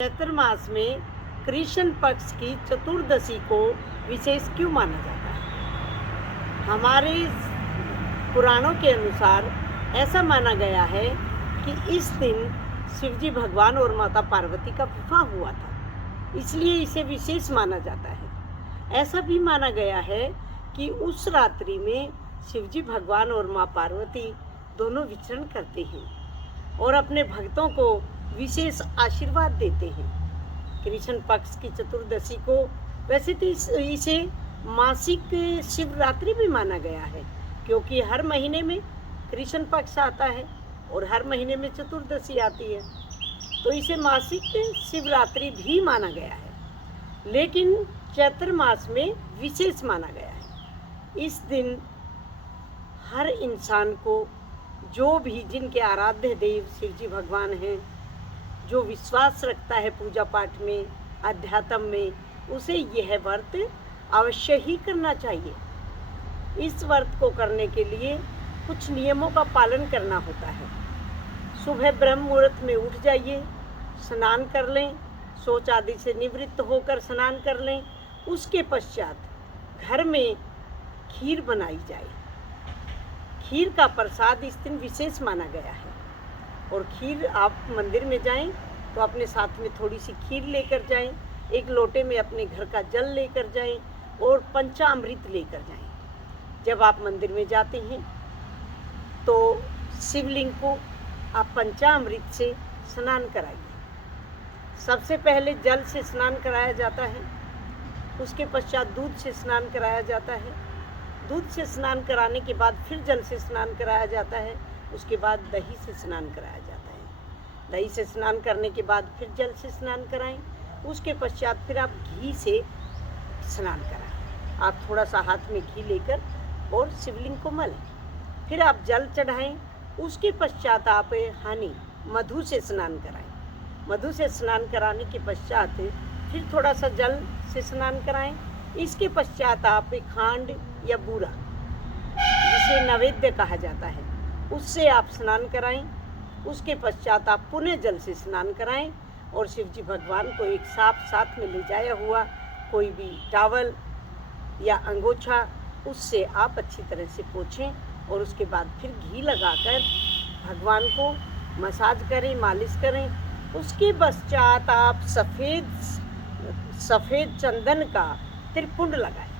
चैत्र मास में कृष्ण पक्ष की चतुर्दशी को विशेष क्यों माना जाता है? हमारे पुराणों के अनुसार ऐसा माना गया है कि इस दिन शिवजी भगवान और माता पार्वती का विवाह हुआ था, इसलिए इसे विशेष माना जाता है। ऐसा भी माना गया है कि उस रात्रि में शिवजी भगवान और माँ पार्वती दोनों विचरण करते हैं और अपने भक्तों को विशेष आशीर्वाद देते हैं। कृष्ण पक्ष की चतुर्दशी को वैसे तो इसे मासिक शिवरात्रि भी माना गया है, क्योंकि हर महीने में कृष्ण पक्ष आता है और हर महीने में चतुर्दशी आती है, तो इसे मासिक शिवरात्रि भी माना गया है। लेकिन चैत्र मास में विशेष माना गया है। इस दिन हर इंसान को, जो भी जिनके आराध्य देव शिवजी भगवान हैं, जो विश्वास रखता है पूजा पाठ में, अध्यात्म में, उसे यह व्रत अवश्य ही करना चाहिए। इस व्रत को करने के लिए कुछ नियमों का पालन करना होता है। सुबह ब्रह्म मुहूर्त में उठ जाइए, स्नान कर लें, शौच आदि से निवृत्त होकर स्नान कर लें। उसके पश्चात घर में खीर बनाई जाए। खीर का प्रसाद इस दिन विशेष माना गया है। और खीर, आप मंदिर में जाएं तो अपने साथ में थोड़ी सी खीर लेकर जाएं, एक लोटे में अपने घर का जल लेकर जाएं और पंचामृत लेकर जाएं। जब आप मंदिर में जाते हैं तो शिवलिंग को आप पंचामृत से स्नान कराइए। सबसे पहले जल से स्नान कराया जाता है, उसके पश्चात दूध से स्नान कराया जाता है, दूध से स्नान कराने के बाद फिर जल से स्नान कराया जाता है, उसके बाद दही से स्नान कराया जाता है। दही से स्नान करने के बाद फिर जल से स्नान कराएं, उसके पश्चात फिर आप घी से स्नान कराएं। आप थोड़ा सा हाथ में घी लेकर और शिवलिंग को मलें, फिर आप जल चढ़ाएं। उसके पश्चात आप मधु से स्नान कराएं। मधु से स्नान कराने के पश्चात फिर थोड़ा सा जल से स्नान कराएं। इसके पश्चात आप खांड या बूरा, जिसे नैवेद्य कहा जाता है, उससे आप स्नान कराएं। उसके पश्चात आप पुनः जल से स्नान कराएं और शिवजी भगवान को एक साथ में ले जाया हुआ कोई भी टॉवल या अंगोछा, उससे आप अच्छी तरह से पोंछें और उसके बाद फिर घी लगाकर भगवान को मसाज करें, मालिश करें। उसके पश्चात आप सफ़ेद चंदन का त्रिपुंड लगाएं,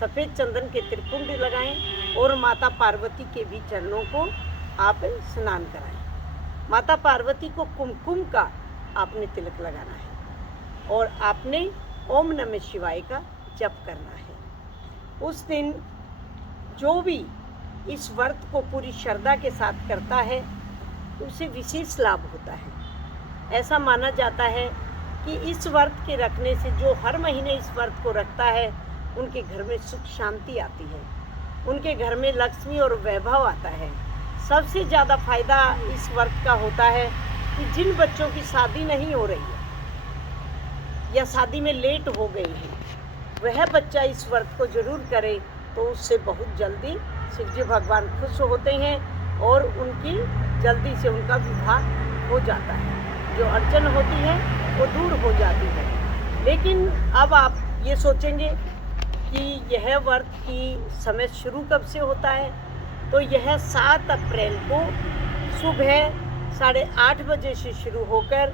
सफ़ेद चंदन के त्रिपुंड लगाएं और माता पार्वती के भी चरणों को आप स्नान कराएं। माता पार्वती को कुमकुम का आपने तिलक लगाना है और आपने ओम नमः शिवाय का जप करना है। उस दिन जो भी इस व्रत को पूरी श्रद्धा के साथ करता है उसे विशेष लाभ होता है। ऐसा माना जाता है कि इस व्रत के रखने से, जो हर महीने इस व्रत को रखता है, उनके घर में सुख शांति आती है, उनके घर में लक्ष्मी और वैभव आता है। सबसे ज़्यादा फायदा इस व्रत का होता है कि जिन बच्चों की शादी नहीं हो रही है या शादी में लेट हो गई है, वह बच्चा इस व्रत को जरूर करे तो उससे बहुत जल्दी शिवजी भगवान खुश होते हैं और उनकी जल्दी से उनका विवाह हो जाता है। जो अड़चन होती है वो दूर हो जाती है। लेकिन अब आप ये सोचेंगे कि यह व्रत की समय शुरू कब से होता है, तो यह 7 अप्रैल को सुबह 8:30 बजे से शुरू होकर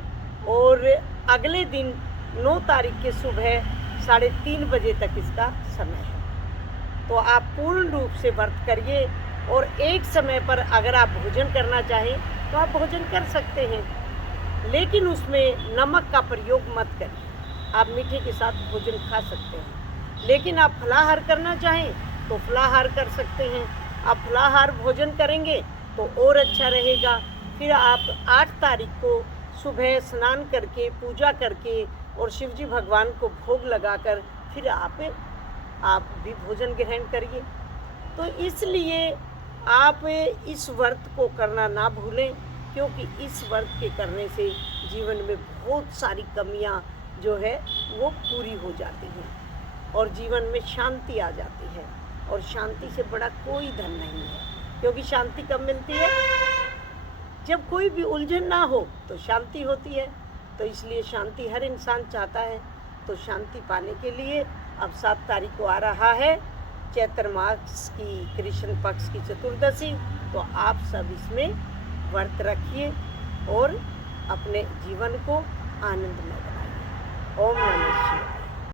और अगले दिन 9 तारीख के सुबह 3:30 बजे तक इसका समय है। तो आप पूर्ण रूप से व्रत करिए और एक समय पर अगर आप भोजन करना चाहें तो आप भोजन कर सकते हैं, लेकिन उसमें नमक का प्रयोग मत करिए। आप मीठे के साथ भोजन खा सकते हैं, लेकिन आप फलाहार करना चाहें तो फलाहार कर सकते हैं। आप फलाहार भोजन करेंगे तो और अच्छा रहेगा। फिर आप 8 तारीख को सुबह स्नान करके, पूजा करके और शिवजी भगवान को भोग लगाकर फिर आप भी भोजन ग्रहण करिए। तो इसलिए आप इस व्रत को करना ना भूलें, क्योंकि इस व्रत के करने से जीवन में बहुत सारी कमियां जो है वो पूरी हो जाती हैं और जीवन में शांति आ जाती है। और शांति से बड़ा कोई धन नहीं है, क्योंकि शांति कब मिलती है? जब कोई भी उलझन ना हो तो शांति होती है। तो तो इसलिए शांति हर इंसान चाहता है। तो शांति पाने के लिए अब 7 तारीख को आ रहा है चैत्र मास की कृष्ण पक्ष की चतुर्दशी। तो आप सब इसमें व्रत रखिए और अपने जीवन को आनंदमय बनाइए। ओम नमः शिवाय।